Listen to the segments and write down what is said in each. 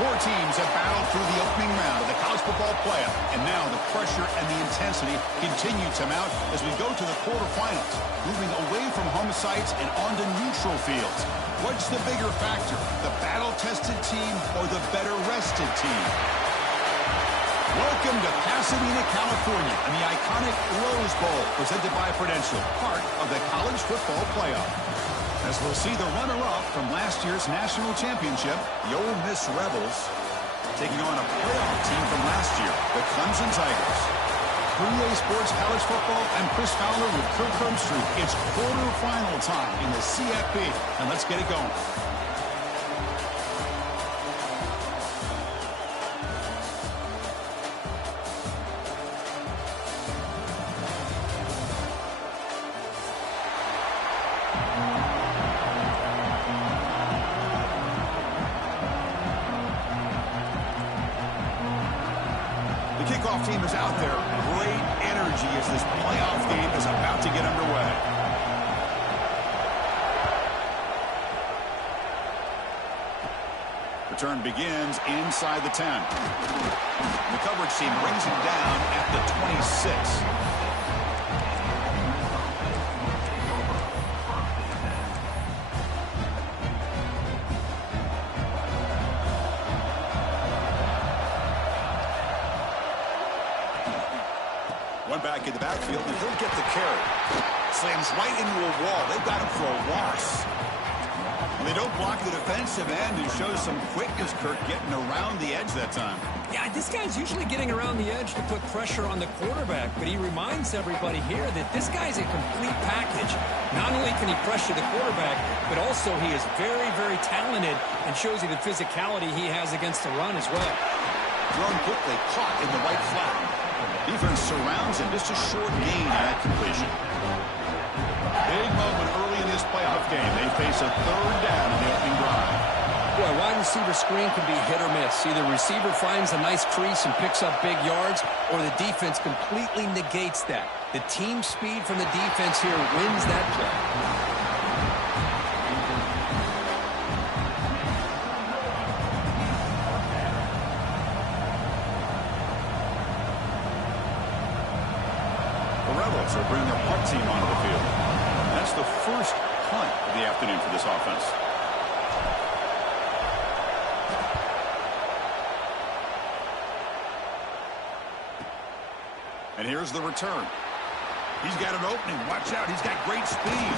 Four teams have battled through the opening round of the college football playoff, and now the pressure and the intensity continue to mount as we go to the quarterfinals, moving away from home sites and onto neutral fields. What's the bigger factor, the battle-tested team or the better-rested team? Welcome to Pasadena, California, and the iconic Rose Bowl, presented by Prudential, part of the college football playoff. As we'll see the runner-up from last year's national championship, the Ole Miss Rebels, taking on a playoff team from last year, the Clemson Tigers. For EA Sports College Football, I'm Chris Fowler with Kirk Herbstreit. It's quarterfinal time in the CFP, and let's get it going. Kickoff team is out there. Great energy as this playoff game is about to get underway. Return begins inside the 10. The coverage team brings him down at the 26. One back in the backfield, and he'll get the carry. Slams right into a wall. They've got him for a loss. And they don't block the defensive end and show some quickness, Kirk, getting around the edge that time. Yeah, this guy's usually getting around the edge to put pressure on the quarterback, but he reminds everybody here that this guy's a complete package. Not only can he pressure the quarterback, but also he is very, very talented and shows you the physicality he has against the run as well. Thrown quickly, caught in the right flat. Defense surrounds him, just a short gain on that completion. Big moment early in this playoff game. They face a third down in the opening drive. Boy, wide receiver screen can be hit or miss. Either receiver finds a nice crease and picks up big yards, or the defense completely negates that. The team speed from the defense here wins that play. Will bring their punt team onto the field. That's the first punt of the afternoon for this offense. And here's the return. He's got an opening. Watch out. He's got great speed.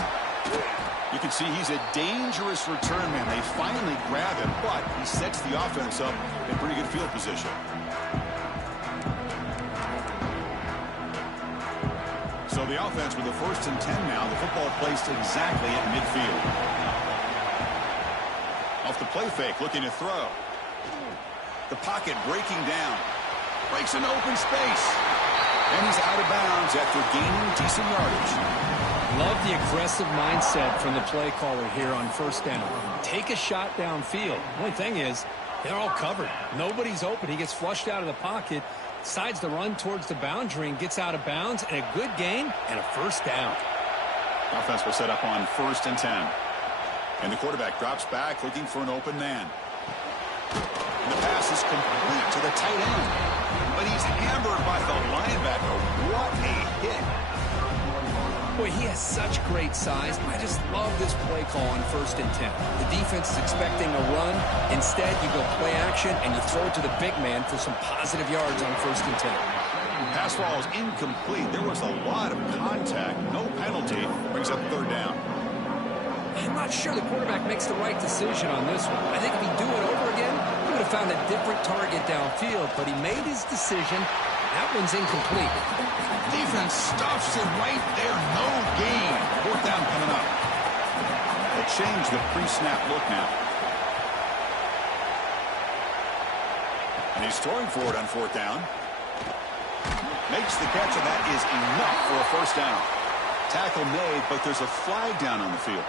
You can see he's a dangerous return man. They finally grab him, but he sets the offense up in pretty good field position. So the offense with the 1st and 10 now. The football placed exactly at midfield. Off the play fake, looking to throw. The pocket breaking down. Breaks an open space. And he's out of bounds after gaining decent yardage. Love the aggressive mindset from the play caller here on 1st down. Take a shot downfield. Only thing is, they're all covered. Nobody's open. He gets flushed out of the pocket. Decides to run towards the boundary and gets out of bounds, and a good gain and a 1st down. Offense will set up on 1st and 10. And the quarterback drops back looking for an open man. And the pass is complete to the tight end. But he's hammered by the linebacker. What a hit. Boy, he has such great size. I just love this play call on 1st and 10. The defense is expecting a run. Instead, you go play action, and you throw it to the big man for some positive yards on 1st and 10. Pass ball is incomplete. There was a lot of contact. No penalty. Brings up 3rd down. I'm not sure the quarterback makes the right decision on this one. I think if he'd do it over again, he would have found a different target downfield, but he made his decision. That one's incomplete. Defense stuffs him right there. No gain. 4th down coming up. They'll change the pre-snap look now. And he's throwing for it on 4th down. Makes the catch, and that is enough for a 1st down. Tackle made, but there's a flag down on the field.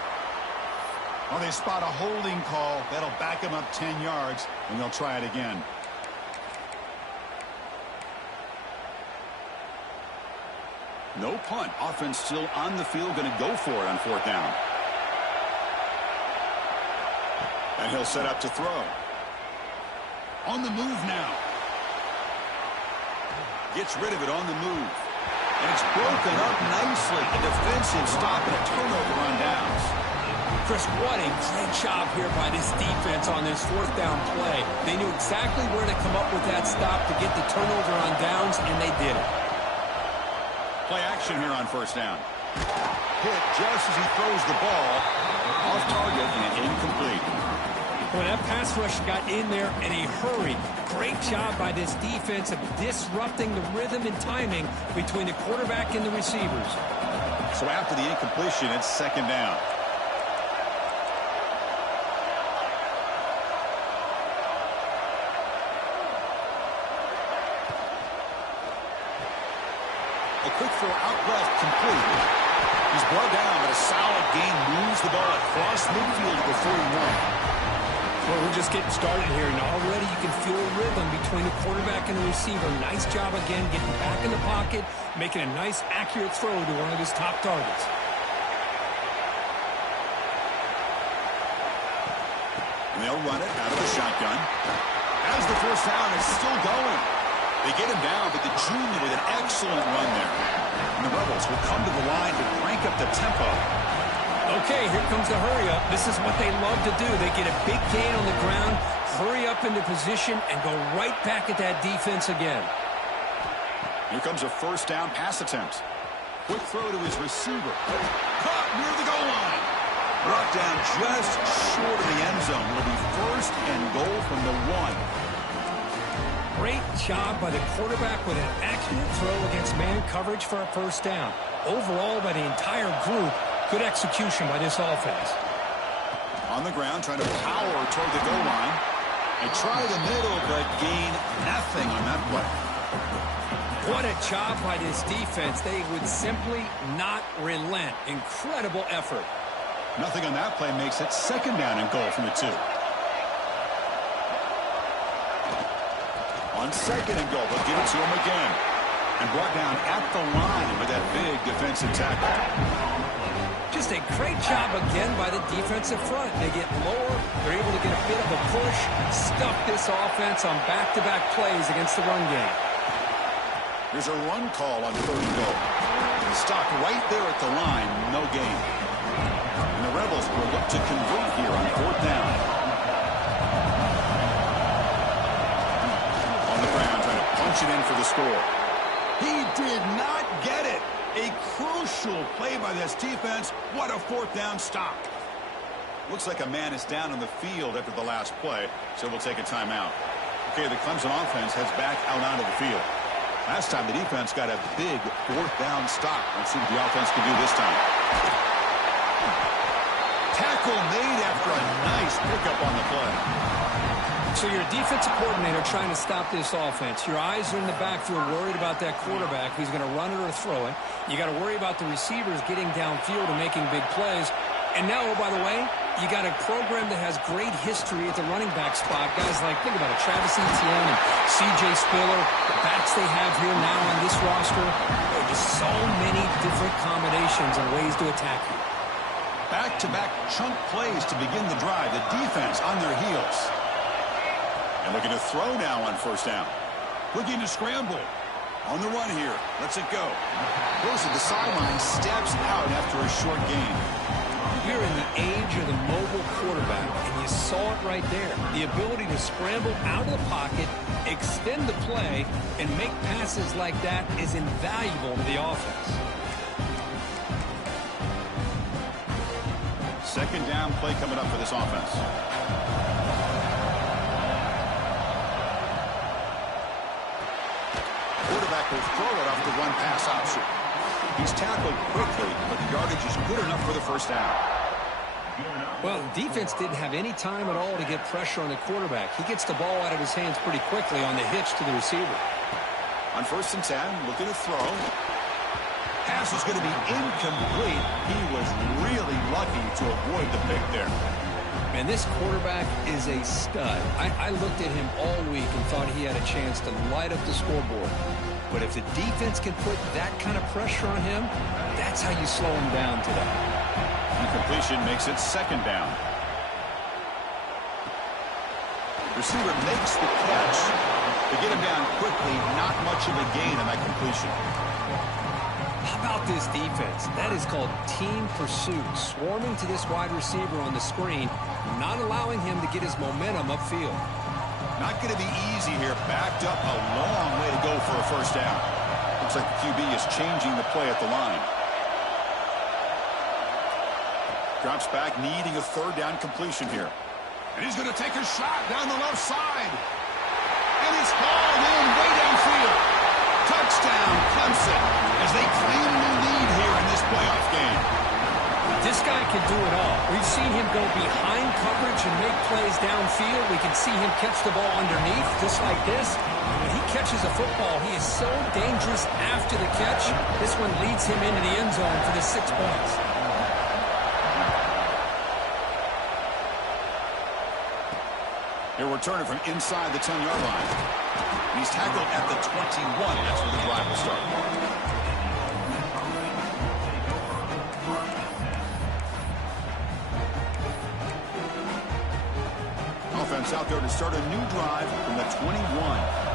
Well, they spot a holding call. That'll back him up 10 yards, and they'll try it again. No punt. Offense still on the field, going to go for it on 4th down. And he'll set up to throw. On the move now. Gets rid of it on the move. And it's broken up nicely. A defensive stop and a turnover on downs. Chris, what a great job here by this defense on this fourth down play. They knew exactly where to come up with that stop to get the turnover on downs, and they did it. Play action here on first down. Hit just as he throws the ball. Off target and incomplete. Well, that pass rush got in there in a hurry. Great job by this defense of disrupting the rhythm and timing between the quarterback and the receivers. So after the incompletion, it's second down. A quick throw out left, complete. He's brought down, but a solid gain moves the ball across midfield to the 41. Well, we're just getting started here, and already you can feel a rhythm between the quarterback and the receiver. Nice job again getting back in the pocket, making a nice, accurate throw to one of his top targets. And they'll run it out of the shotgun. As the first down is still going. They get him down, but the junior with an excellent run there. And the Rebels will come to the line to crank up the tempo. Okay, here comes the hurry-up. This is what they love to do. They get a big gain on the ground, hurry up into position, and go right back at that defense again. Here comes a first down pass attempt. Quick throw to his receiver. Caught near the goal line. Brought down just short of the end zone. It'll be first and goal from the 1. Great job by the quarterback with an accurate throw against man coverage for a first down. Overall, by the entire group, good execution by this offense. On the ground, trying to power toward the goal line. They try the middle, but gain nothing on that play. What a job by this defense. They would simply not relent. Incredible effort. Nothing on that play makes it second down and goal from the 2. On second and goal, they'll give it to him again. And brought down at the line with that big defensive tackle. Just a great job again by the defensive front. They get lower. They're able to get a bit of a push, stuff this offense on back-to-back plays against the run game. Here's a run call on third and goal. Stopped right there at the line, no gain. And the Rebels will look to convert here on fourth down. On the ground, trying to punch it in for the score. He did not get it. A crucial play by this defense. What a fourth down stop. Looks like a man is down on the field after the last play, so we'll take a timeout. Okay, the Clemson offense heads back out onto the field. Last time the defense got a big fourth down stop. Let's see what the offense can do this time. Tackle made after a nice pickup on the play. So you're a defensive coordinator trying to stop this offense. Your eyes are in the backfield worried about that quarterback who's going to run it or throw it. You got to worry about the receivers getting downfield and making big plays. And now, oh, by the way, you got a program that has great history at the running back spot. Guys like, think about it, Travis Etienne and C.J. Spiller, the backs they have here now on this roster. There are just so many different combinations and ways to attack you. Back-to-back chunk plays to begin the drive. The defense on their heels. And looking to throw now on first down. Looking to scramble. On the run here. Lets it go. Goes to the sideline. Steps out after a short gain. You're in the age of the mobile quarterback, and you saw it right there. The ability to scramble out of the pocket, extend the play, and make passes like that is invaluable to the offense. Second down play coming up for this offense. Quarterback will throw it off the run-pass option. He's tackled quickly, but the yardage is good enough for the first down. Well, the defense didn't have any time at all to get pressure on the quarterback. He gets the ball out of his hands pretty quickly on the hitch to the receiver. On first and 10, looking to throw. Pass is going to be incomplete. He was really lucky to avoid the pick there. And this quarterback is a stud. I looked at him all week and thought he had a chance to light up the scoreboard. But if the defense can put that kind of pressure on him, that's how you slow him down today. Incompletion makes it second down. Receiver makes the catch. To get him down quickly, not much of a gain on that completion. How about this defense? That is called team pursuit. Swarming to this wide receiver on the screen, not allowing him to get his momentum upfield. Not going to be easy here. Backed up a long way to go for a first down. Looks like the QB is changing the play at the line. Drops back, needing a third down completion here. And he's going to take a shot down the left side. And it's hauled in way downfield. Touchdown, Clemson, as they claim the lead here in this playoff game. This guy can do it all. We've seen him go behind coverage and make plays downfield. We can see him catch the ball underneath, just like this. When he catches a football, he is so dangerous after the catch. This one leads him into the end zone for the 6 points. He'll return it from inside the 10-yard line. He's tackled at the 21. That's where the drive will start. Offense out there to start a new drive from the 21.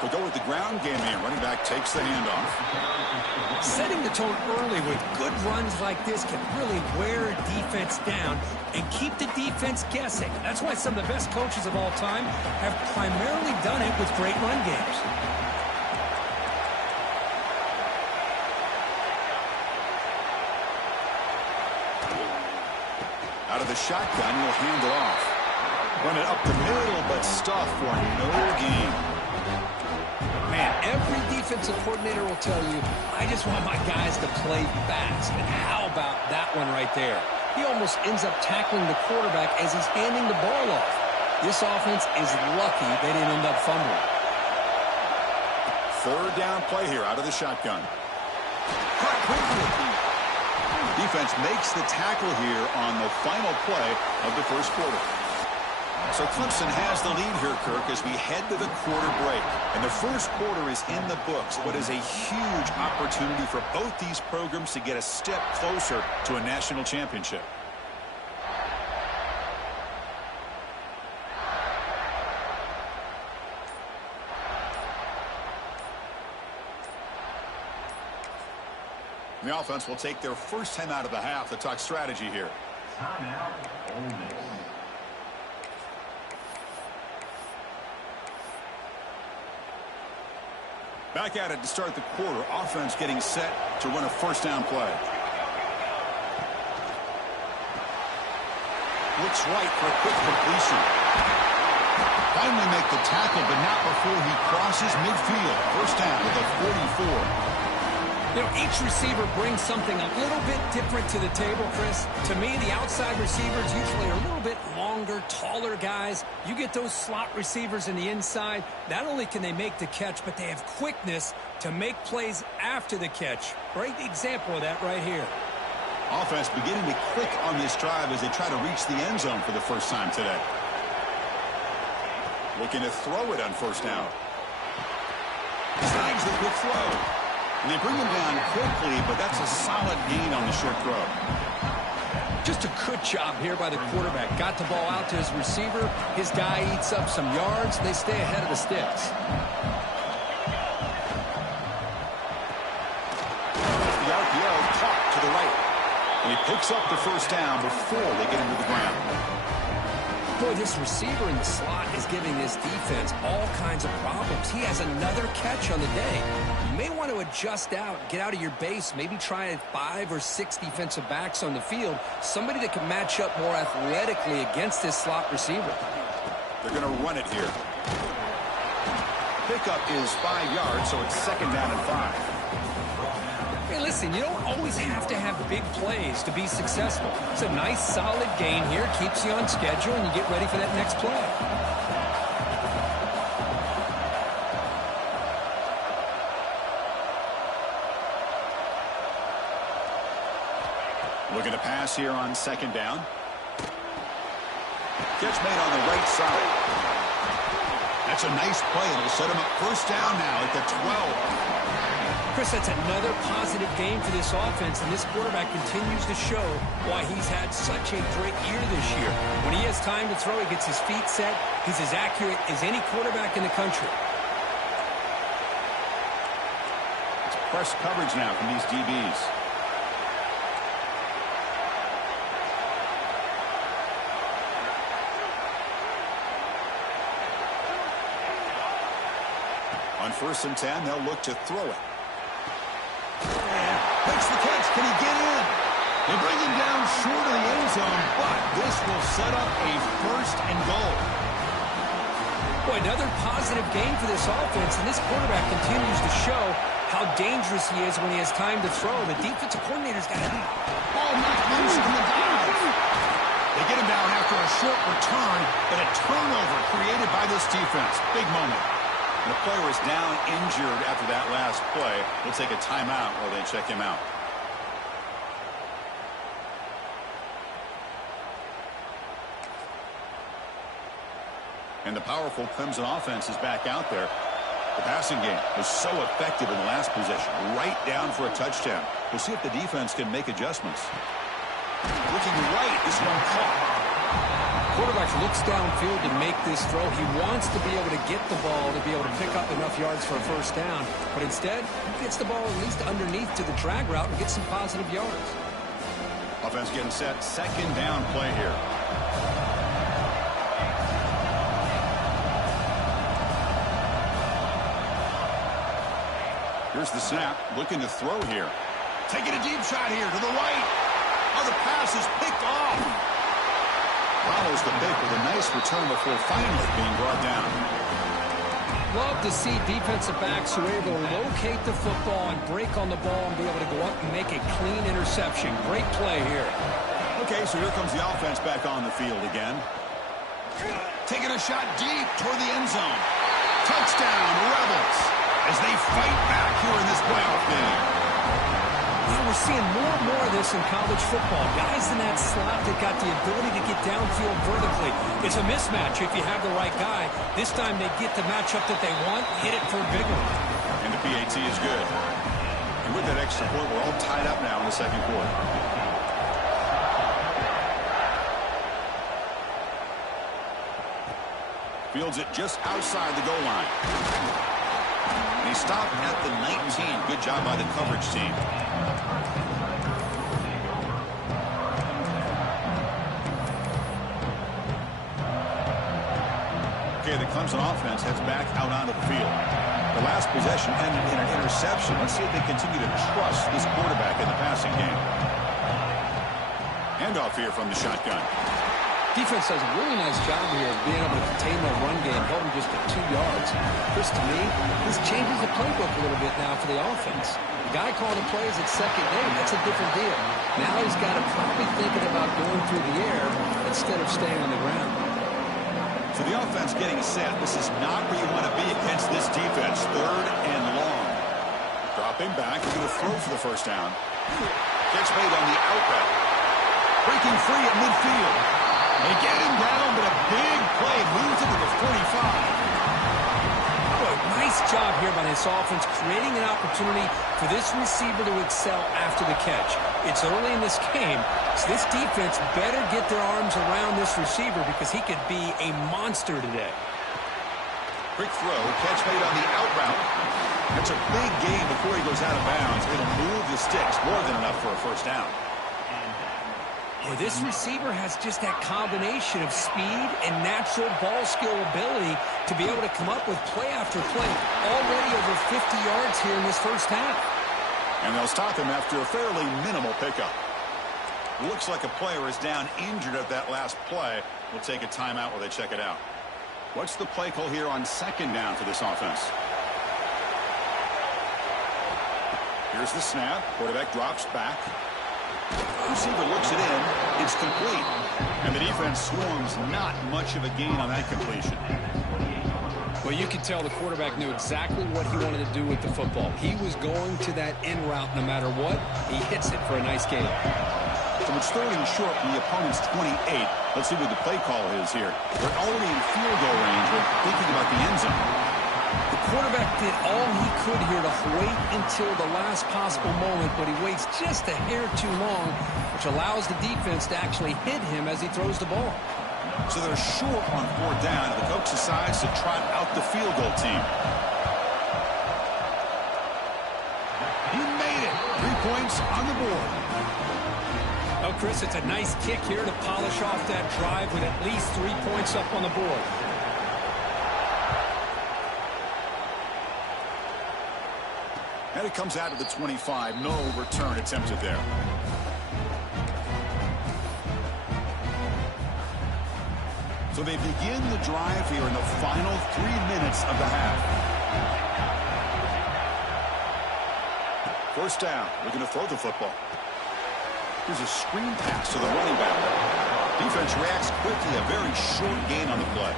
We'll go with the ground game here. Running back takes the handoff. Setting the tone early with good runs like this can really wear a defense down and keep the defense guessing. That's why some of the best coaches of all time have primarily done it with great run games. Out of the shotgun, he'll hand it off. Run it up the middle, but stuff for no gain. Man, every defensive coordinator will tell you, I just want my guys to play fast. And how about that one right there? He almost ends up tackling the quarterback as he's handing the ball off. This offense is lucky they didn't end up fumbling. Third down play here out of the shotgun. Cut quickly. Defense makes the tackle here on the final play of the first quarter. So Clemson has the lead here, Kirk, as we head to the quarter break. And the first quarter is in the books. What is a huge opportunity for both these programs to get a step closer to a national championship. The offense will take their first time out of the half to talk strategy here. Timeout, Ole Miss. Back at it to start the quarter. Offense getting set to run a first down play. Looks right for a quick completion. Finally make the tackle, but not before he crosses midfield. First down at the 44. You know, each receiver brings something a little bit different to the table, Chris. To me, the outside receivers usually are a little bit longer, taller guys. You get those slot receivers in the inside, not only can they make the catch, but they have quickness to make plays after the catch. Great example of that right here. Offense beginning to click on this drive as they try to reach the end zone for the first time today. Looking to throw it on first down. Snags the quick throw. And they bring him down quickly, but that's a solid gain on the short throw. Just a good job here by the quarterback. Got the ball out to his receiver. His guy eats up some yards. They stay ahead of the sticks. The RPO caught to the right. And he picks up the first down before they get him to the ground. Boy, this receiver in the slot is giving this defense all kinds of problems. He has another catch on the day. You may want to adjust out, get out of your base, maybe try 5 or 6 defensive backs on the field, somebody that can match up more athletically against this slot receiver. They're going to run it here. Pickup is 5 yards, so it's second down and 5. Hey, listen, you don't always have to have big plays to be successful. It's a nice, solid gain here, keeps you on schedule, and you get ready for that next play. Looking to pass here on second down. Catch made on the right side. That's a nice play. It'll set him up first down now at the 12. Chris, that's another positive game for this offense, and this quarterback continues to show why he's had such a great year this year. When he has time to throw, he gets his feet set. He's as accurate as any quarterback in the country. It's press coverage now from these DBs. On 1st and 10, they'll look to throw it. Makes the catch. Can he get in? They bring him down short of the end zone, but this will set up a 1st and goal. Boy, another positive game for this offense, and this quarterback continues to show how dangerous he is when he has time to throw. The defensive coordinator's got him. Ball knocked loose in the dive. They get him down after a short return, but a turnover created by this defense. Big moment. And the player is down injured after that last play. We'll take a timeout while they check him out. And the powerful Clemson offense is back out there. The passing game was so effective in the last possession, right down for a touchdown. We'll see if the defense can make adjustments. Looking right, this one caught. Quarterback looks downfield to make this throw. He wants to be able to get the ball to be able to pick up enough yards for a 1st down. But instead, he gets the ball at least underneath to the drag route and gets some positive yards. Offense getting set. 2nd down play here. Here's the snap. Looking to throw here. Taking a deep shot here to the right. Oh, the pass is picked off. Follows the pick with a nice return before finally being brought down. Love to see defensive backs who are able to locate the football and break on the ball and be able to go up and make a clean interception. Great play here. Okay, so here comes the offense back on the field again. Taking a shot deep toward the end zone. Touchdown, Rebels, as they fight back here in this playoff game. Well, we're seeing more and more of this in college football. Guys in that slot that got the ability to get downfield vertically. It's a mismatch if you have the right guy. This time they get the matchup that they want, hit it for a big one. And the PAT is good. And with that extra point, we're all tied up now in the 2nd quarter. Fields it just outside the goal line. And he stopped at the 19. Good job by the coverage team. Okay, the Clemson offense heads back out onto the field. The last possession ended in an interception. Let's see if they continue to trust this quarterback in the passing game. Handoff here from the shotgun. Defense does a really nice job here of being able to contain their run game, holding just at 2 yards. Chris, to me, this changes the playbook a little bit now for the offense. The guy calling the plays at 2nd down, that's a different deal. Now he's got to probably thinking about going through the air instead of staying on the ground. So the offense getting set. This is not where you want to be against this defense. 3rd and long. Dropping back. He's going to throw for the 1st down. Catch made on the out route. Breaking free at midfield. They get him down, but a big play moves him to the 45. Oh, nice job here by this offense, creating an opportunity for this receiver to excel after the catch. It's early in this game, so this defense better get their arms around this receiver because he could be a monster today. Quick throw, catch made on the out route. That's a big gain before he goes out of bounds. It'll move the sticks, more than enough for a 1st down. Well, this receiver has just that combination of speed and natural ball skill ability to be able to come up with play after play. Already over 50 yards here in this 1st half. And they'll stop him after a fairly minimal pickup. Looks like a player is down injured at that last play. We'll take a timeout while they check it out. What's the play call here on 2nd down for this offense? Here's the snap. Quarterback drops back. Receiver looks it in. It's complete. And the defense swarms not much of a gain on that completion. Well, you can tell the quarterback knew exactly what he wanted to do with the football. He was going to that end route no matter what. He hits it for a nice gain. So it's 3rd and short from the opponent's 28. Let's see what the play call is here. They're already in field goal range. We're thinking about the end zone. The quarterback did all he could here to wait until the last possible moment, but he waits just a hair too long, which allows the defense to actually hit him as he throws the ball. So they're short on 4th down, and the coach decides to trot out the field goal team. He made it. 3 points on the board. Oh, Chris, it's a nice kick here to polish off that drive with at least 3 points up on the board. And it comes out of the 25. No return attempted there. So they begin the drive here in the final 3 minutes of the half. 1st down. We're going to throw the football. Here's a screen pass to the running back. Defense reacts quickly. A very short gain on the play.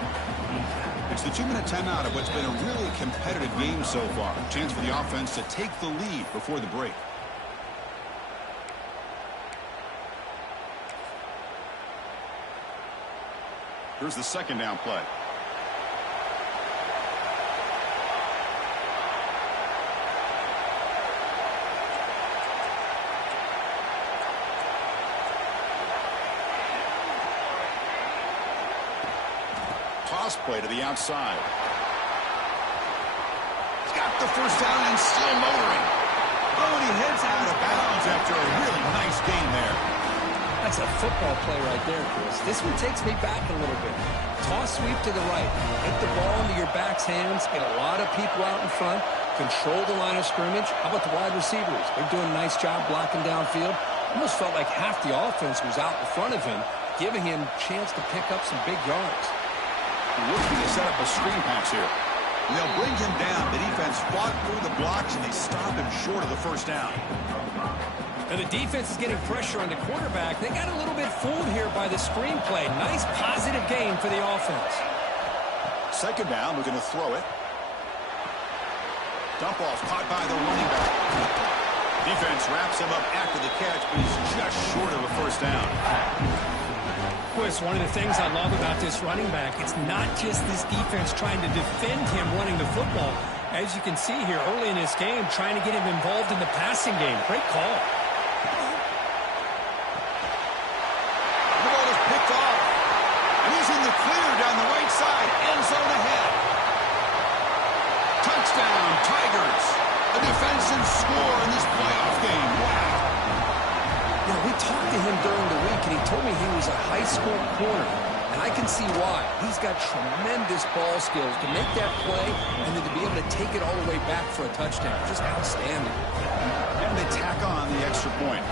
It's the 2-minute timeout of what's been a really competitive game so far. Chance for the offense to take the lead before the break. Here's the 2nd down play. Toss play to the outside. He's got the 1st down and still motoring. Oh, and he heads out of bounds after a really nice gain there. That's a football play right there, Chris. This one takes me back a little bit. Toss sweep to the right. Hit the ball into your back's hands. Get a lot of people out in front. Control the line of scrimmage. How about the wide receivers? They're doing a nice job blocking downfield. Almost felt like half the offense was out in front of him, giving him a chance to pick up some big yards. Looking to set up a screen pass here. And they'll bring him down. The defense fought through the blocks, and they stop him short of the 1st down. And the defense is getting pressure on the quarterback. They got a little bit fooled here by the screen play. Nice positive gain for the offense. 2nd down, we're going to throw it. Dump off caught by the running back. Defense wraps him up after the catch, but he's just short of a 1st down. Chris, one of the things I love about this running back, it's not just this defense trying to defend him running the football. As you can see here early in this game, trying to get him involved in the passing game. Great call. The ball is picked off, and he's in the clear down the right side, end zone ahead. Touchdown, Tigers. A defensive score in this playoff game. Wow. Yeah, we talked to him during the week, and he told me he was a high school corner. And I can see why. He's got tremendous ball skills to make that play and then to be able to take it all the way back for a touchdown. Just outstanding. And they tack on the extra point.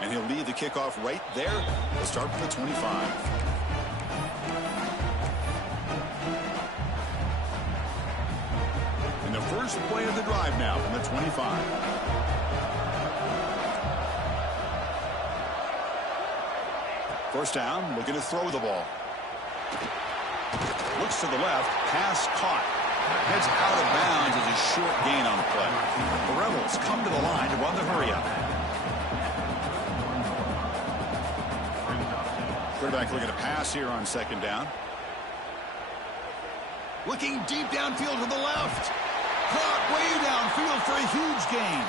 And he'll lead the kickoff right there. He'll start from the 25. And the first play of the drive now from the 25. First down, looking to throw the ball. Looks to the left, pass caught. Heads out of bounds as a short gain on the play. The Rebels come to the line to run the hurry-up. Quarterback looking to pass here on 2nd down. Looking deep downfield to the left. Caught way downfield for a huge gain.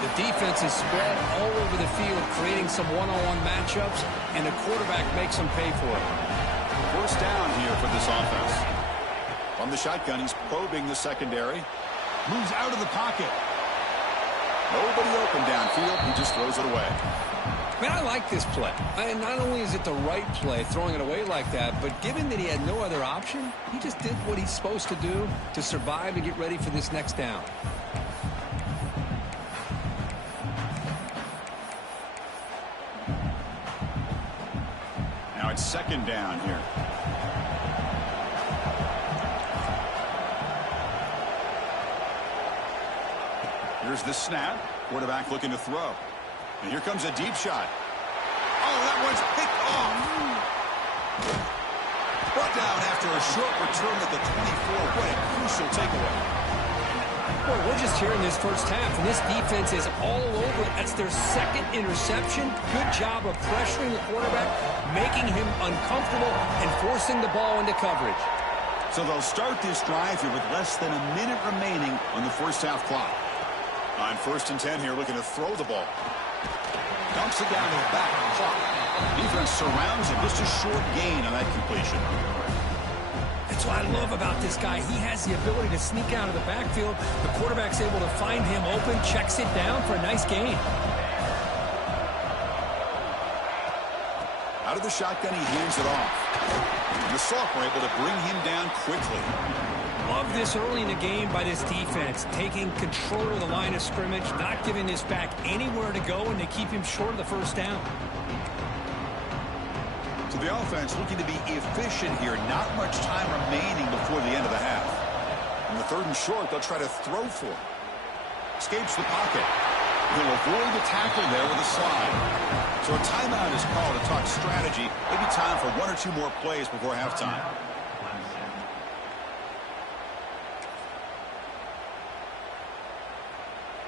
The defense is spread all over the field, creating some one-on-one matchups, and the quarterback makes them pay for it. First down here for this offense. From the shotgun, he's probing the secondary. Moves out of the pocket. Nobody open downfield. He just throws it away. Man, I like this play. And not only is it the right play, throwing it away like that, but given that he had no other option, he just did what he's supposed to do to survive and get ready for this next down. Now it's 2nd down here. Here's the snap. Quarterback looking to throw. And here comes a deep shot. Oh, that one's picked off. Brought down after a short return at the 24. What a crucial takeaway. Boy, we're just here in this first half, and this defense is all over it. That's their second interception. Good job of pressuring the quarterback, making him uncomfortable, and forcing the ball into coverage. So they'll start this drive here with less than a minute remaining on the first half clock. On 1st and 10 here, looking to throw the ball. Dumps it down to the back of the clock. Defense surrounds him. Just a short gain on that completion. That's what I love about this guy. He has the ability to sneak out of the backfield. The quarterback's able to find him open, checks it down for a nice gain. Out of the shotgun, he hands it off. And the sophomore able to bring him down quickly. Love this early in the game by this defense, taking control of the line of scrimmage, not giving this back anywhere to go, and they keep him short of the first down. So the offense looking to be efficient here. Not much time remaining before the end of the half. On the 3rd and short, they'll try to throw for it. Escapes the pocket. He'll avoid the tackle there with a slide. So a timeout is called to talk strategy. Maybe time for 1 or 2 more plays before halftime.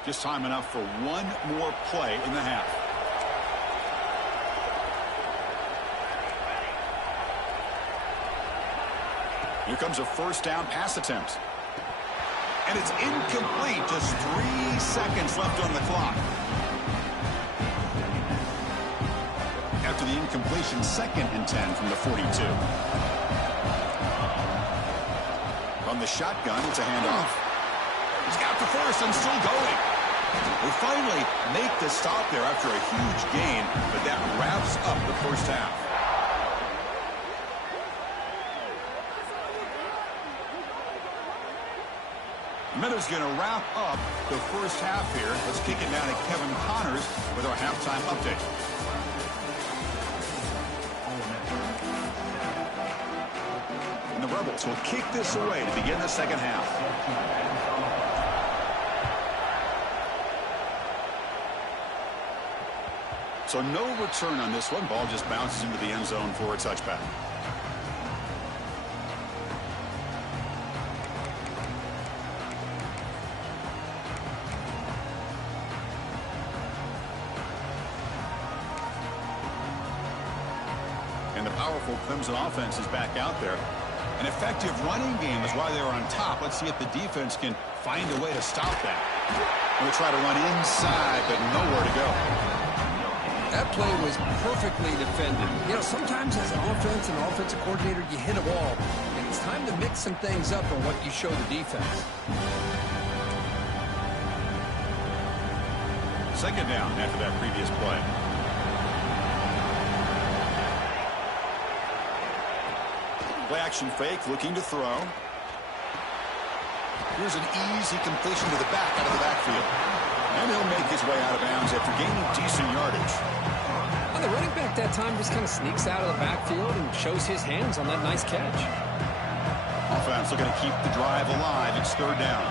Just time enough for 1 more play in the half. Here comes a first down pass attempt. And it's incomplete. Just 3 seconds left on the clock. After the incompletion, 2nd and 10 from the 42. From the shotgun, it's a handoff. He's got the first and still going. They finally make the stop there after a huge gain, but that wraps up the first half. Miller's going to wrap up the first half here. Let's kick it down to Kevin Connors with our halftime update. And the Rebels will kick this away to begin the second half. So no return on this one. Ball just bounces into the end zone for a touchback. And the powerful Clemson offense is back out there. An effective running game is why they're on top. Let's see if the defense can find a way to stop that. We'll try to run inside, but nowhere to go. That play was perfectly defended. You know, sometimes as an offense and offensive coordinator, you hit a wall, and it's time to mix some things up on what you show the defense. 2nd down after that previous play. Play action fake, looking to throw. Here's an easy completion to the back out of the backfield. And he'll make his way out of bounds after gaining decent yardage. Well, the running back that time just kind of sneaks out of the backfield and shows his hands on that nice catch. Offense looking to keep the drive alive. It's 3rd down.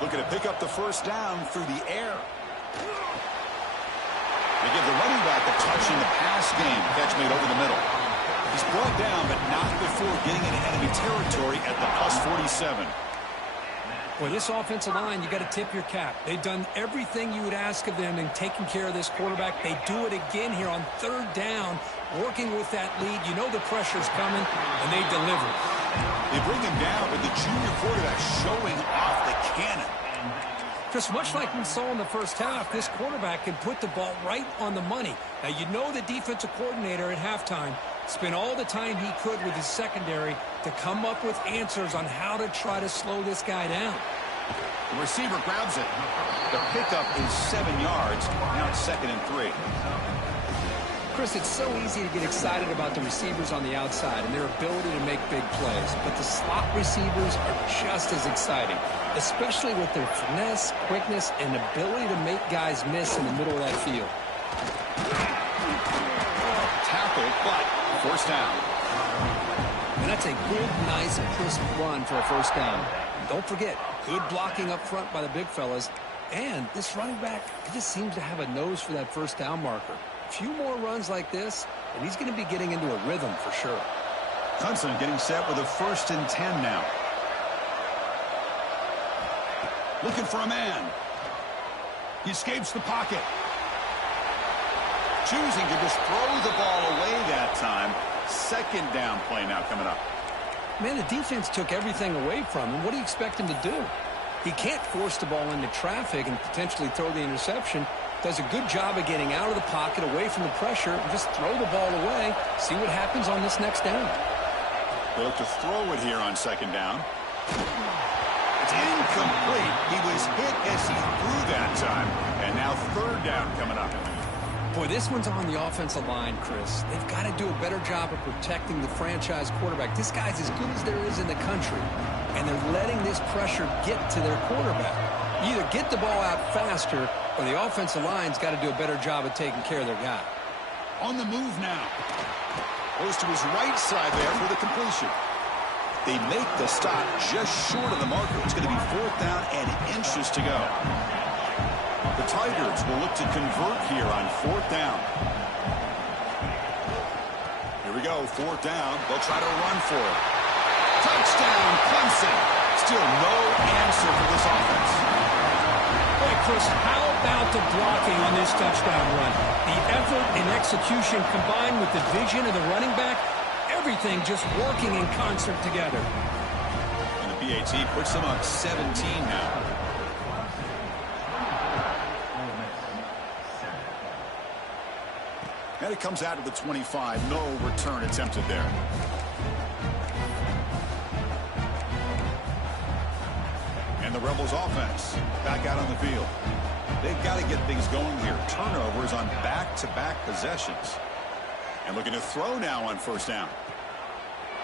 Looking to pick up the first down through the air. They give the running back a touch in the pass game. Catch made over the middle. He's brought down, but not before getting into enemy territory at the +47. Well, this offensive line, you got to tip your cap. They've done everything you would ask of them in taking care of this quarterback. They do it again here on 3rd down, working with that lead. You know the pressure's coming, and they deliver. They bring him down, but the junior quarterback showing off the cannon. Just much like we saw in the first half, this quarterback can put the ball right on the money. Now, you know the defensive coordinator at halftime spent all the time he could with his secondary to come up with answers on how to try to slow this guy down. The receiver grabs it. The pickup is 7 yards. Now it's 2nd and 3. Chris, it's so easy to get excited about the receivers on the outside and their ability to make big plays, but the slot receivers are just as exciting, especially with their finesse, quickness, and ability to make guys miss in the middle of that field. Tackled, but first down. And that's a good, nice, crisp run for a first down. Don't forget, good blocking up front by the big fellas. And this running back, he just seems to have a nose for that first down marker. A few more runs like this, and he's going to be getting into a rhythm for sure. Clemson getting set with a 1st and 10 now. Looking for a man. He escapes the pocket. Choosing to just throw the ball away that time. Second down play now coming up. Man, the defense took everything away from him. What do you expect him to do? He can't force the ball into traffic and potentially throw the interception. Does a good job of getting out of the pocket, away from the pressure, and just throw the ball away. See what happens on this next down. They look to throw it here on second down. It's incomplete. He was hit as he threw that time. And now third down coming up. Boy, this one's on the offensive line, Chris. They've got to do a better job of protecting the franchise quarterback. This guy's as good as there is in the country, and they're letting this pressure get to their quarterback. You either get the ball out faster, or the offensive line's got to do a better job of taking care of their guy. On the move now. Goes to his right side there for the completion. They make the stop just short of the marker. It's going to be fourth down and inches to go. The Tigers will look to convert here on fourth down. Here we go, fourth down. They'll try to run for it. Touchdown, Clemson. Still no answer for this offense. Hey, Chris, how about the blocking on this touchdown run? The effort and execution combined with the vision of the running back, everything just working in concert together. And the BAT puts them up 17 now. And it comes out of the 25. No return attempted there. And the Rebels offense back out on the field. They've got to get things going here. Turnovers on back-to-back possessions. And looking to throw now on first down.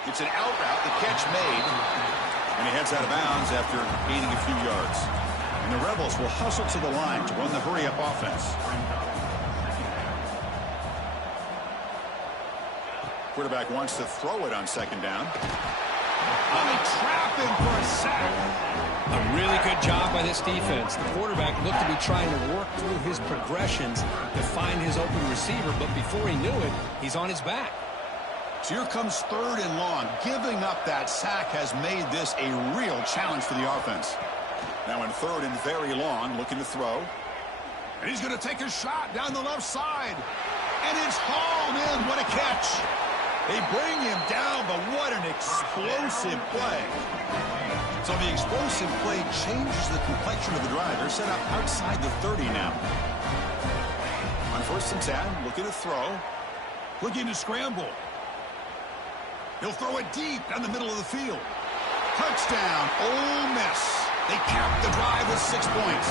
It's an out route. The catch made. And he heads out of bounds after gaining a few yards. And the Rebels will hustle to the line to run the hurry-up offense. Quarterback wants to throw it on second down. They trap him for a sack. A really good job by this defense. The quarterback looked to be trying to work through his progressions to find his open receiver, but before he knew it, he's on his back. So here comes third and long. Giving up that sack has made this a real challenge for the offense. Now in third and very long, looking to throw. And he's going to take a shot down the left side. And it's hauled in. What a catch. They bring him down, but what an explosive play. So the explosive play changes the complexion of the drive. They're set up outside the 30 now. On first and 10, looking to throw. Looking to scramble. He'll throw it deep down the middle of the field. Touchdown, Ole Miss. They cap the drive with 6 points.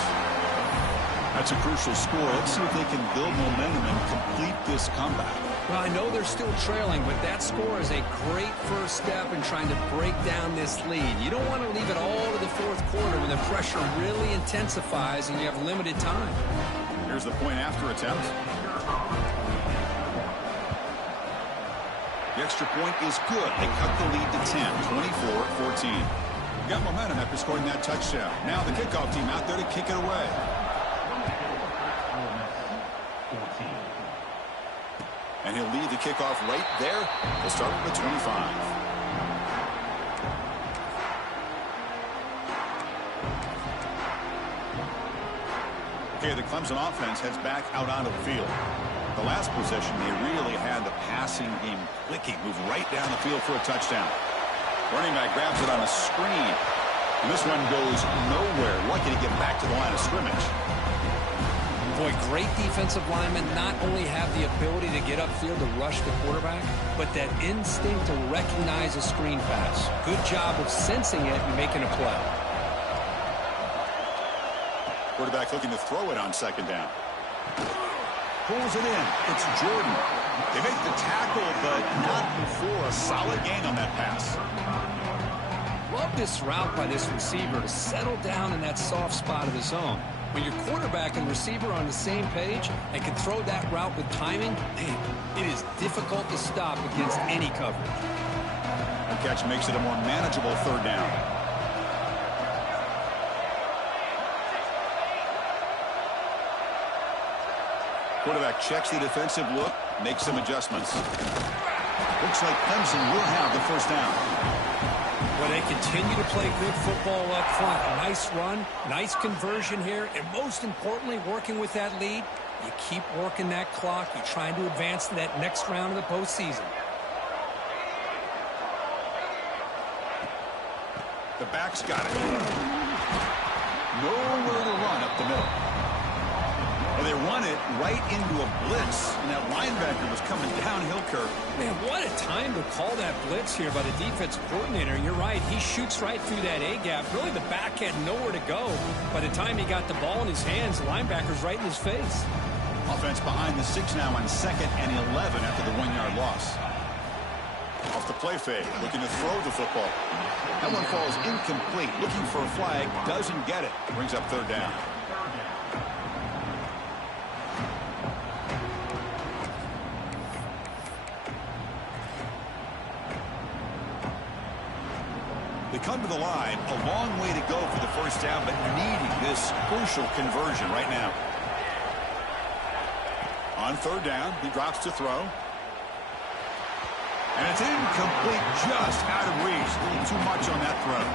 That's a crucial score. Let's see if they can build momentum and complete this comeback. Well, I know they're still trailing, but that score is a great first step in trying to break down this lead. You don't want to leave it all to the fourth quarter when the pressure really intensifies and you have limited time. Here's the point after attempt. The extra point is good. They cut the lead to 10, 24-14. Got momentum after scoring that touchdown. Now the kickoff team out there to kick it away. And he'll lead the kickoff right there. They'll start with the 25. Okay, the Clemson offense heads back out onto the field. The last possession, they really had the passing game clicking. Move right down the field for a touchdown. Running back grabs it on a screen. And this one goes nowhere. Lucky to get back to the line of scrimmage. Boy, great defensive linemen not only have the ability to get upfield to rush the quarterback, but that instinct to recognize a screen pass. Good job of sensing it and making a play. Quarterback looking to throw it on second down. Pulls it in. It's Jordan. They make the tackle, but not before a solid gain on that pass. Love this route by this receiver to settle down in that soft spot of the zone. When your quarterback and receiver are on the same page and can throw that route with timing, man, it is difficult to stop against any coverage. The catch makes it a more manageable third down. Quarterback checks the defensive look, makes some adjustments. Looks like Clemson will have the first down. Well, they continue to play good football up front. A nice run, nice conversion here, and most importantly, working with that lead, you keep working that clock. You're trying to advance to that next round of the postseason. The back's got it. Nowhere to run up the middle. Well, they run it right into a blitz, and that linebacker was coming downhill, Kirk. Man, what a time to call that blitz here by the defense coordinator. You're right. He shoots right through that A-gap. Really, the back had nowhere to go. By the time he got the ball in his hands, the linebacker's right in his face. Offense behind the 6 now on 2nd and 11 after the 1-yard loss. Off the play fake, looking to throw the football. That one falls incomplete. Looking for a flag, doesn't get it. Brings up 3rd down. They come to the line, a long way to go for the 1st down, but needing this crucial conversion right now. On 3rd down, he drops to throw. And it's incomplete, just out of reach. A little too much on that throw.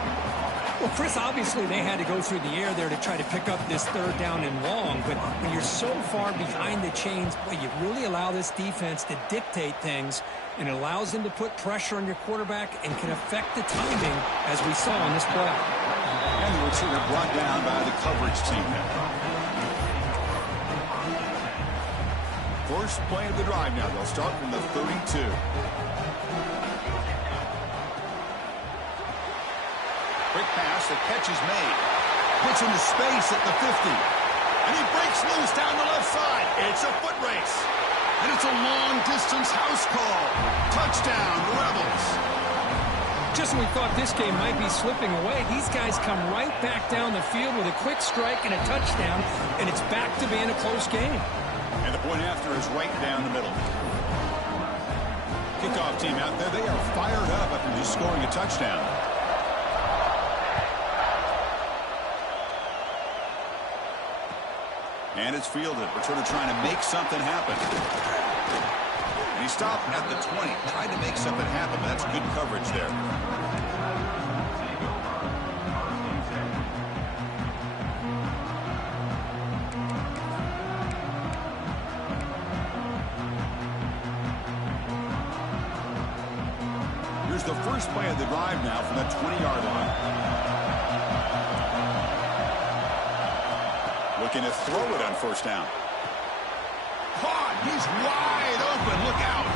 Well, Chris, obviously they had to go through the air there to try to pick up this 3rd down and long, but when you're so far behind the chains, boy, you really allow this defense to dictate things, and it allows them to put pressure on your quarterback and can affect the timing, as we saw in this play. And the receiver brought down by the coverage team there. First play of the drive now. They'll start from the 32. Quick pass, the catch is made. Puts into space at the 50. And he breaks loose down the left side. It's a foot race. And it's a long-distance house call. Touchdown, Rebels. Just when we thought this game might be slipping away, these guys come right back down the field with a quick strike and a touchdown, and it's back to being a close game. And the point after is right down the middle. Kickoff team out there, they are fired up after just scoring a touchdown. And it's fielded. Returner trying to make something happen. And he stopped at the 20, trying to make something happen, but that's good coverage there. Here's the first play of the drive now from the 20-yard line. Looking to throw it on 1st down. Caught! He's wide open. Look out!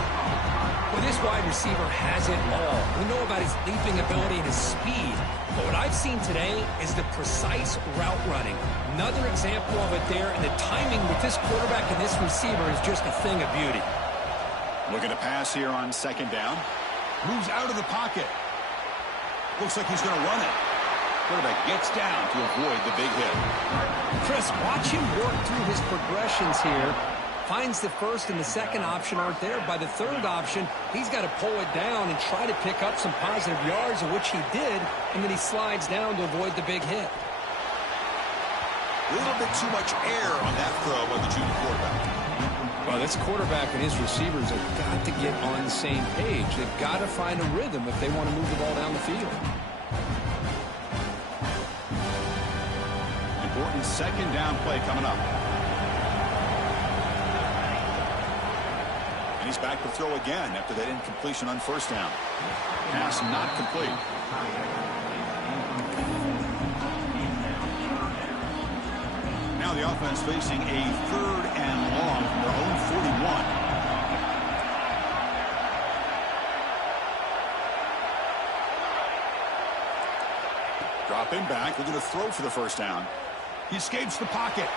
Well, this wide receiver has it all. We know about his leaping ability and his speed. But what I've seen today is the precise route running. Another example of it there, and the timing with this quarterback and this receiver is just a thing of beauty. Looking to pass here on 2nd down. Moves out of the pocket. Looks like he's going to run it. Quarterback gets down to avoid the big hit. Chris, watch him work through his progressions here. Finds the 1st and the 2nd option aren't there. By the 3rd option, he's got to pull it down and try to pick up some positive yards, of which he did, and then he slides down to avoid the big hit. A little bit too much air on that throw by the junior quarterback. Well, this quarterback and his receivers have got to get on the same page. They've got to find a rhythm if they want to move the ball down the field. Important 2nd down play coming up. And he's back to throw again after that incompletion on 1st down. Pass not complete. Now the offense facing a 3rd and long from their own 41. Dropping back, looking to throw for the 1st down. He escapes the pocket.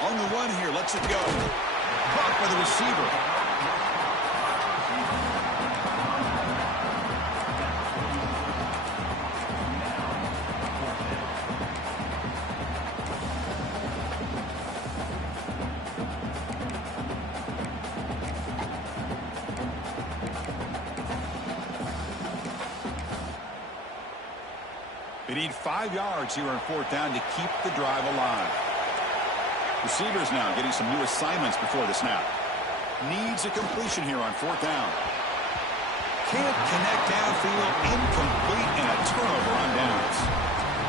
On the run here, lets it go. Caught by the receiver. They need 5 yards here on 4th down to keep the drive alive. Receivers now getting some new assignments before the snap. Needs a completion here on 4th down. Can't connect downfield, incomplete, and a turnover on downs.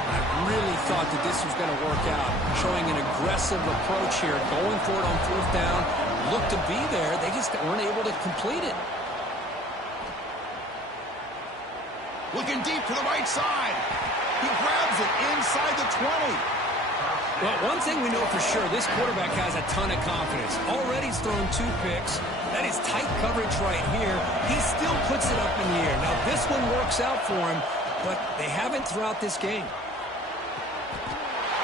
I really thought that this was going to work out, showing an aggressive approach here, going for it on fourth down. Looked to be there. They just weren't able to complete it. Looking deep to the right side. He grabs it inside the 20. Well, one thing we know for sure, this quarterback has a ton of confidence. Already he's thrown 2 picks. That is tight coverage right here. He still puts it up in the air. Now, this one works out for him, but they haven't throughout this game.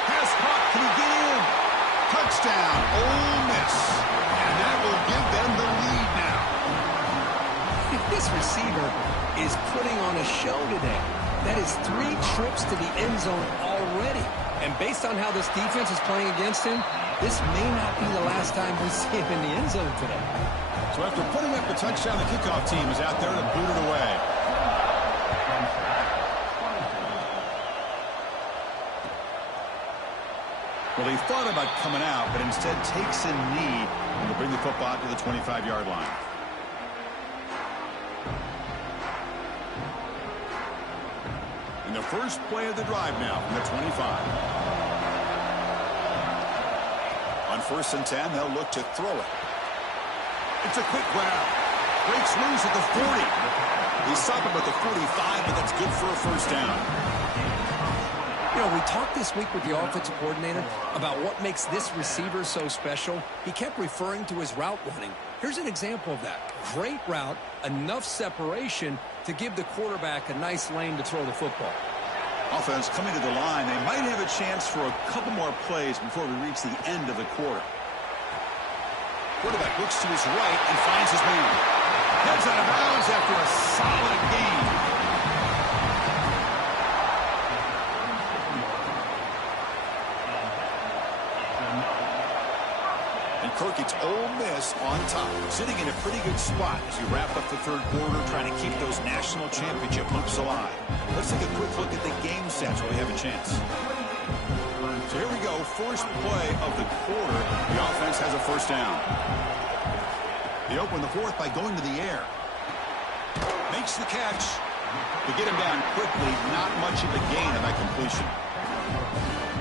Pass caught. Can he get in? Touchdown, Ole Miss. And that will give them the lead now. This receiver is putting on a show today. That is 3 trips to the end zone already. And based on how this defense is playing against him, this may not be the last time we see him in the end zone today. So after putting up the touchdown, the kickoff team is out there to boot it away. Well, he thought about coming out, but instead takes a knee and will bring the football to the 25-yard line. And the first play of the drive now from the 25. On 1st and 10, they'll look to throw it. It's a quick grab. Breaks loose at the 40. He stopped him at the 45, but that's good for a first down. You know, we talked this week with the offensive coordinator about what makes this receiver so special. He kept referring to his route running. Here's an example of that. Great route, enough separation to give the quarterback a nice lane to throw the football. Offense coming to the line. They might have a chance for a couple more plays before we reach the end of the quarter. Quarterback looks to his right and finds his man. Heads out of bounds after a solid gain. Kirk, it's Ole Miss on top, sitting in a pretty good spot as you wrap up the third quarter, trying to keep those national championship hopes alive. Let's take a quick look at the game stats while we have a chance. So here we go, first play of the quarter. The offense has a first down. They open the fourth by going to the air. Makes the catch. To get him down quickly, not much of a gain on that completion.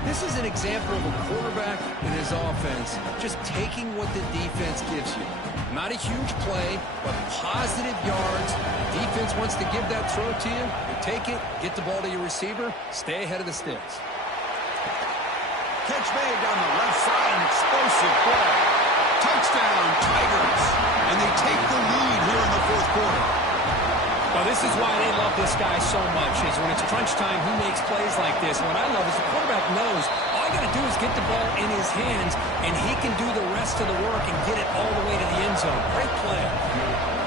This is an example of a quarterback and his offense just taking what the defense gives you. Not a huge play, but positive yards. Defense wants to give that throw to you. You take it, get the ball to your receiver, stay ahead of the sticks. Catch made down the left side, an explosive play. Touchdown, Tigers. And they take the lead here in the fourth quarter. Well, this is why they love this guy so much, is when it's crunch time, he makes plays like this. What I love is the quarterback knows all I got to do is get the ball in his hands, and he can do the rest of the work and get it all the way to the end zone. Great play.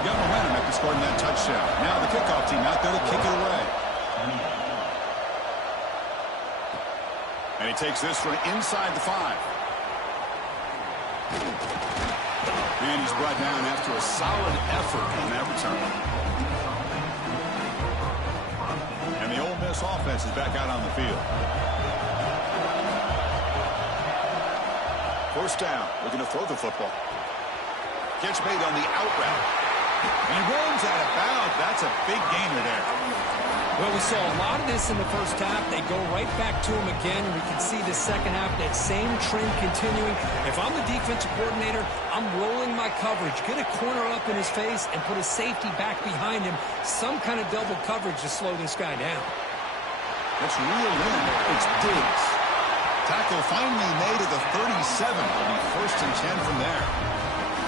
Got momentum after scoring that touchdown. Now the kickoff team out there to kick it away. And he takes this from inside the 5. And he's brought down after a solid effort on that return. And the Ole Miss offense is back out on the field. First down. Looking to throw the football. Catch made on the out route. And he runs out of bounds. That's a big gainer there. Well, we saw a lot of this in the first half. They go right back to him again, and we can see the second half, that same trend continuing. If I'm the defensive coordinator, I'm rolling my coverage. Get a corner up in his face and put a safety back behind him. Some kind of double coverage to slow this guy down. That's real in. It's Diggs. Tackle finally made at the 37. It'll be 1st and 10 from there.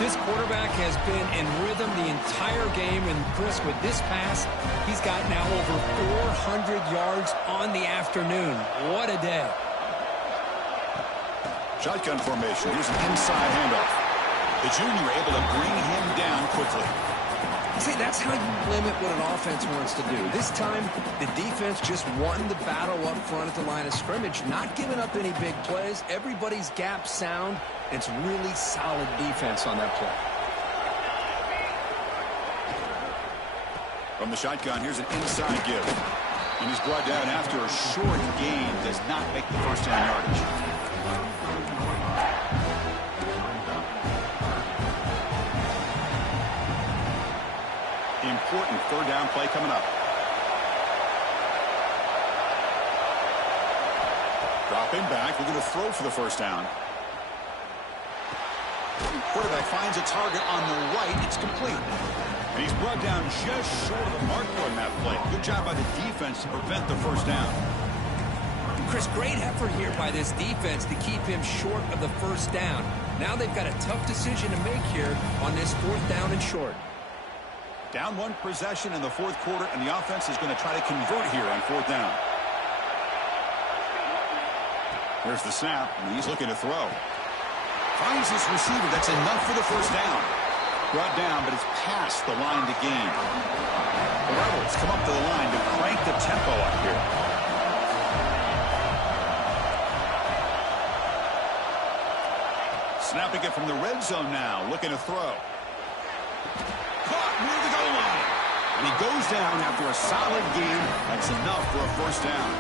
This quarterback has been in rhythm the entire game, and Chris, with this pass, he's got now over 400 yards on the afternoon. What a day. Shotgun formation. Here's an inside handoff. The junior able to bring him down quickly. See, that's how you limit what an offense wants to do. This time, the defense just won the battle up front at the line of scrimmage, not giving up any big plays. Everybody's gap sound. It's really solid defense on that play. From the shotgun, here's an inside give. And he's brought down after a short gain. Does not make the first down yardage. important third down play coming up. Dropping back, we're going to throw for the first down. Quarterback finds a target on the right. It's complete. And he's brought down just short of the mark on that play. Good job by the defense to prevent the first down. Chris, great effort here by this defense to keep him short of the first down. Now they've got a tough decision to make here on this fourth down and short. Down one possession in the fourth quarter, and the offense is going to try to convert here on fourth down. There's the snap, and he's looking to throw. Finds his receiver. That's enough for the first down. Brought down, but it's past the line to gain. The Rebels come up to the line to crank the tempo up here. Snapping it from the red zone now, looking to throw. Caught near the goal line. And he goes down after a solid game. That's enough for a first down.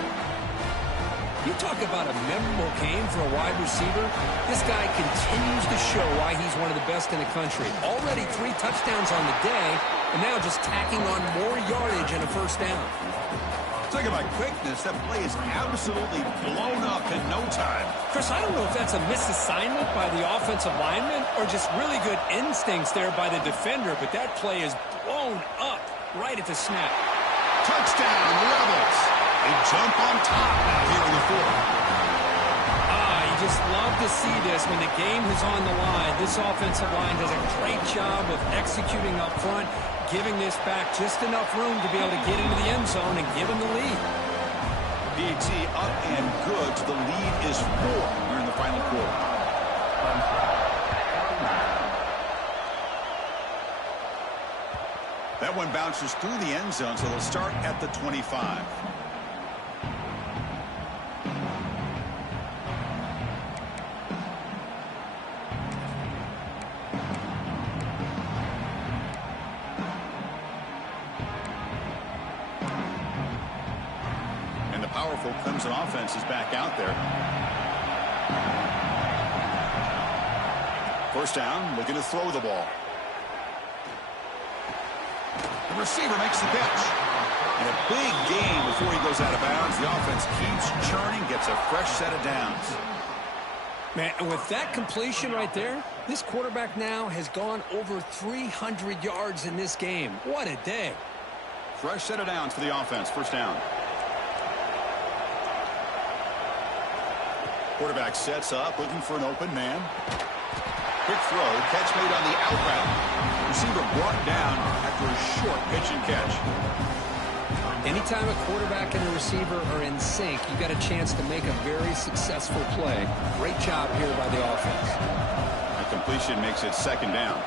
You talk about a memorable game for a wide receiver. This guy continues to show why he's one of the best in the country. Already 3 touchdowns on the day, and now just tacking on more yardage and a first down. Talk about quickness. That play is absolutely blown up in no time. Chris, I don't know if that's a misassignment by the offensive lineman or just really good instincts there by the defender, but that play is blown up right at the snap. Touchdown, Rebels. They jump on top now here in the fourth. You just love to see this when the game is on the line. This offensive line does a great job of executing up front, giving this back just enough room to be able to get into the end zone and give them the lead. BT up and good. The lead is 4 here in the final quarter. That one bounces through the end zone, so they'll start at the 25. Powerful Clemson offense is back out there. First down, looking to throw the ball. The receiver makes the catch. And a big gain before he goes out of bounds. The offense keeps churning, gets a fresh set of downs. Man, and with that completion right there, this quarterback now has gone over 300 yards in this game. What a day. Fresh set of downs for the offense. First down. Quarterback sets up, looking for an open man. Quick throw, catch made on the out route. Receiver brought down after a short pitch and catch. Anytime a quarterback and a receiver are in sync, you got a chance to make a very successful play. Great job here by the offense. A completion makes it second down.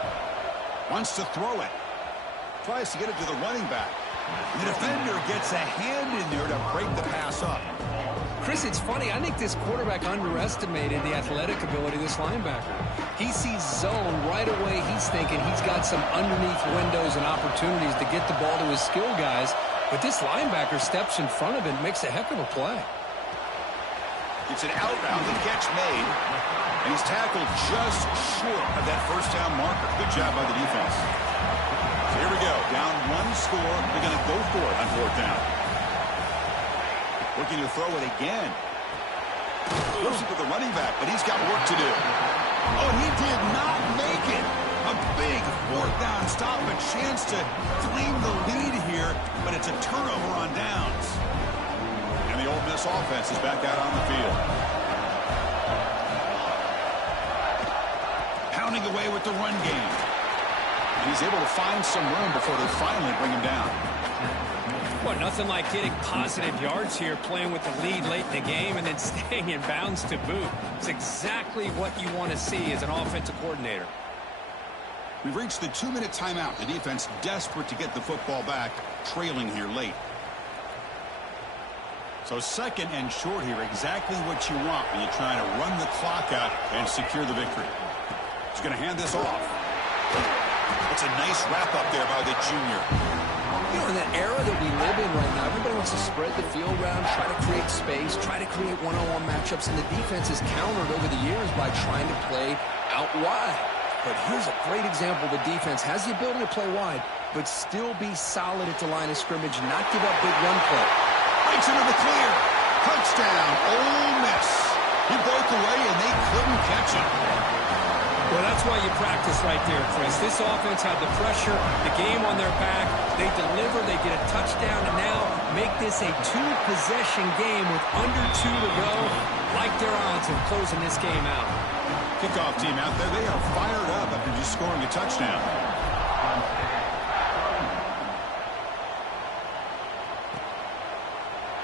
Wants to throw it. Tries to get it to the running back. The defender gets a hand in there to break the pass up. Chris, it's funny. I think this quarterback underestimated the athletic ability of this linebacker. He sees zone right away. He's thinking he's got some underneath windows and opportunities to get the ball to his skill guys. But this linebacker steps in front of it and makes a heck of a play. It's an out route, the catch made. And he's tackled just short of that first down marker. Good job by the defense. So here we go. Down 1 score. They're going to go for it on fourth down. Looking to throw it again. Goes it to the running back, but he's got work to do. Oh, he did not make it. A big fourth down stop, a chance to claim the lead here, but it's a turnover on downs. And the Ole Miss offense is back out on the field. Pounding away with the run game. And he's able to find some room before they finally bring him down. Well, nothing like getting positive yards here, playing with the lead late in the game and then staying in bounds to boot. It's exactly what you want to see as an offensive coordinator. We've reached the 2-minute timeout. The defense desperate to get the football back, trailing here late. So second and short here, exactly what you want when you're trying to run the clock out and secure the victory. He's going to hand this off. It's a nice wrap up there by the junior. You know, in that era that we live in right now, everybody wants to spread the field around, try to create space, try to create one-on-one matchups, and the defense is countered over the years by trying to play out wide. but here's a great example. The defense has the ability to play wide, but still be solid at the line of scrimmage, not give up big run play. Breaks into the clear. Touchdown, Ole Miss. He broke away, and they couldn't catch him. Well, that's why you practice right there, Chris. This offense had the pressure, the game on their back. They deliver, they get a touchdown, and now make this a two-possession game with under 2 to go. Like their odds of closing this game out. Kickoff team out there, they are fired up after just scoring a touchdown.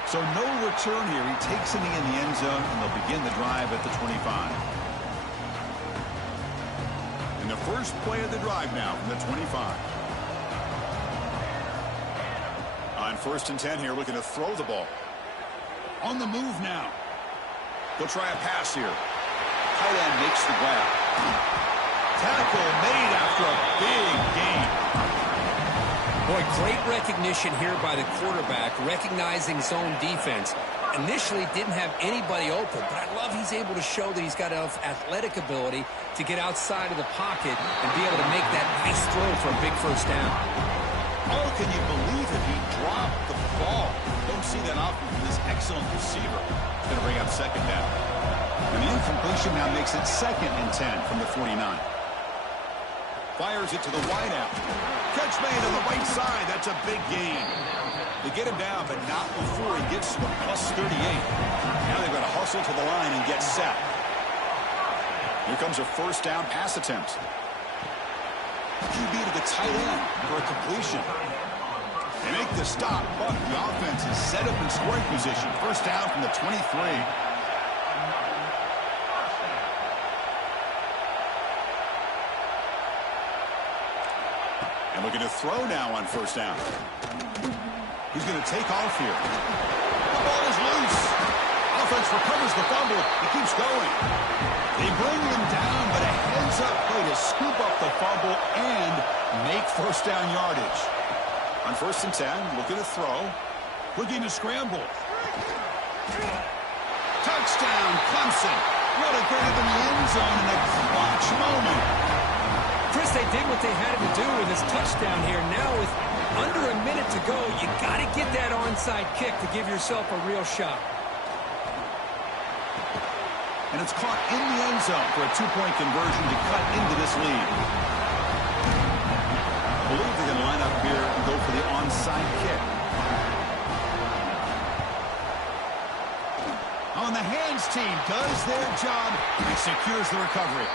So no return here. He takes it in the end zone, and they'll begin the drive at the 25. And the first play of the drive now from the 25. On 1st and 10 here, looking to throw the ball. On the move now. They'll try a pass here. Tight end makes the grab. Tackle made after a big gain. Boy, great recognition here by the quarterback, recognizing zone defense. Initially didn't have anybody open, but I love he's able to show that he's got enough athletic ability to get outside of the pocket and be able to make that nice throw for a big first down. Oh, can you believe it? He dropped the ball. Don't see that often from this excellent receiver. Going to bring up 2nd down. And the incompletion now makes it 2nd and 10 from the 49. Fires it to the wideout. Catch made on the right side. That's a big gain. They get him down, but not before he gets to a +38. Now they've got to hustle to the line and get set. Here comes a 1st down pass attempt. QB to the tight end for a completion. They make the stop, but the offense is set up in scoring position. 1st down from the 23. And looking to throw now on 1st down. He's going to take off here. The ball is loose. Offense recovers the fumble. He keeps going. They bring him down, but a heads-up play to scoop up the fumble and make 1st down yardage. On 1st and 10, looking to throw. Looking to scramble. Touchdown, Clemson. What a grab in the end zone in a clutch moment. Chris, they did what they had to do with this touchdown here. Now with under a minute to go, you got to get that onside kick to give yourself a real shot. And it's caught in the end zone for a 2-point conversion to cut into this lead. I believe they're going to line up here and go for the onside kick. On the hands team does their job and secures the recovery.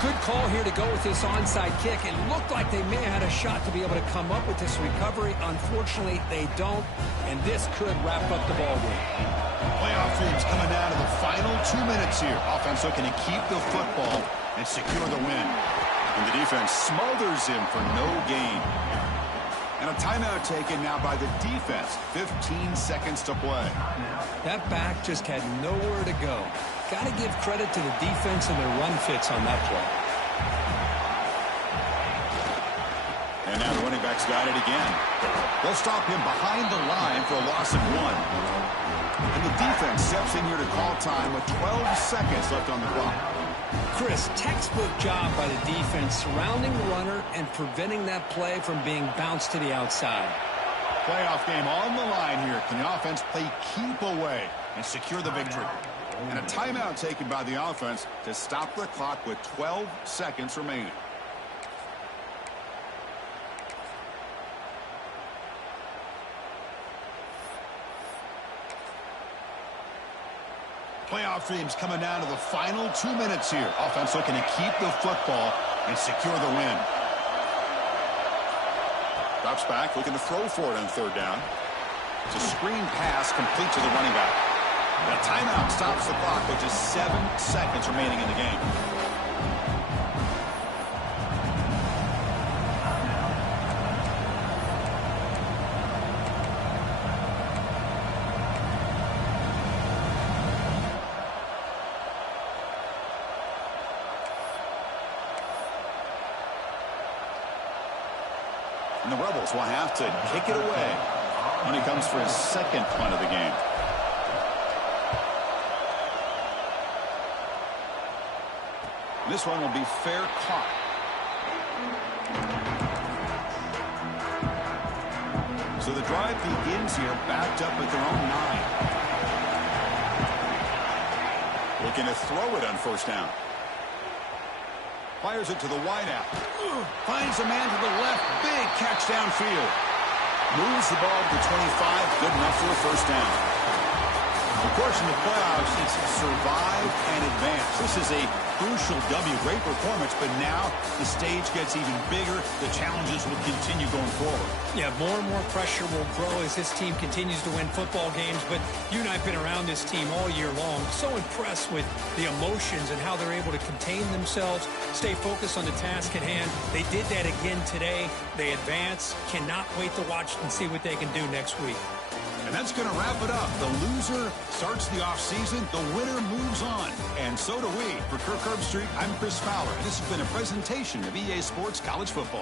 Good call here to go with this onside kick. It looked like they may have had a shot to be able to come up with this recovery. Unfortunately, they don't, and this could wrap up the ball game. Playoff teams coming down to the final 2 minutes here. Offense looking to keep the football and secure the win. And the defense smothers him for no gain. And a timeout taken now by the defense. 15 seconds to play. That back just had nowhere to go. Got to give credit to the defense and their run fits on that play. And now the running back's got it again. They'll stop him behind the line for a loss of 1. And the defense steps in here to call time with 12 seconds left on the clock. Chris, textbook job by the defense surrounding the runner and preventing that play from being bounced to the outside. Playoff game on the line here. Can the offense play keep away and secure the victory? And a timeout taken by the offense to stop the clock with 12 seconds remaining. Playoff teams coming down to the final 2 minutes here. Offense looking to keep the football and secure the win. Drops back, looking to throw for it on 3rd down. It's a screen pass complete to the running back. And a timeout stops the clock with just 7 seconds remaining in the game. And the Rebels will have to kick it away when he comes for his 2nd punt of the game. This one will be fair caught. So the drive begins here, backed up at their own 9. Looking to throw it on first down. Fires it to the wideout. Finds a man to the left. Big catch downfield. Moves the ball to the 25. Good enough for a first down. Of course, in the playoffs, it's survive and advance. This is a crucial W. Great performance, but now the stage gets even bigger. The challenges will continue going forward. Yeah, more and more pressure will grow as this team continues to win football games, but you and I have been around this team all year long. So impressed with the emotions and how they're able to contain themselves, stay focused on the task at hand. They did that again today. They advance. Cannot wait to watch and see what they can do next week. And that's going to wrap it up. The loser starts the offseason. The winner moves on. And so do we. For Kirk Herbstreit, I'm Chris Fowler. And this has been a presentation of EA Sports College Football.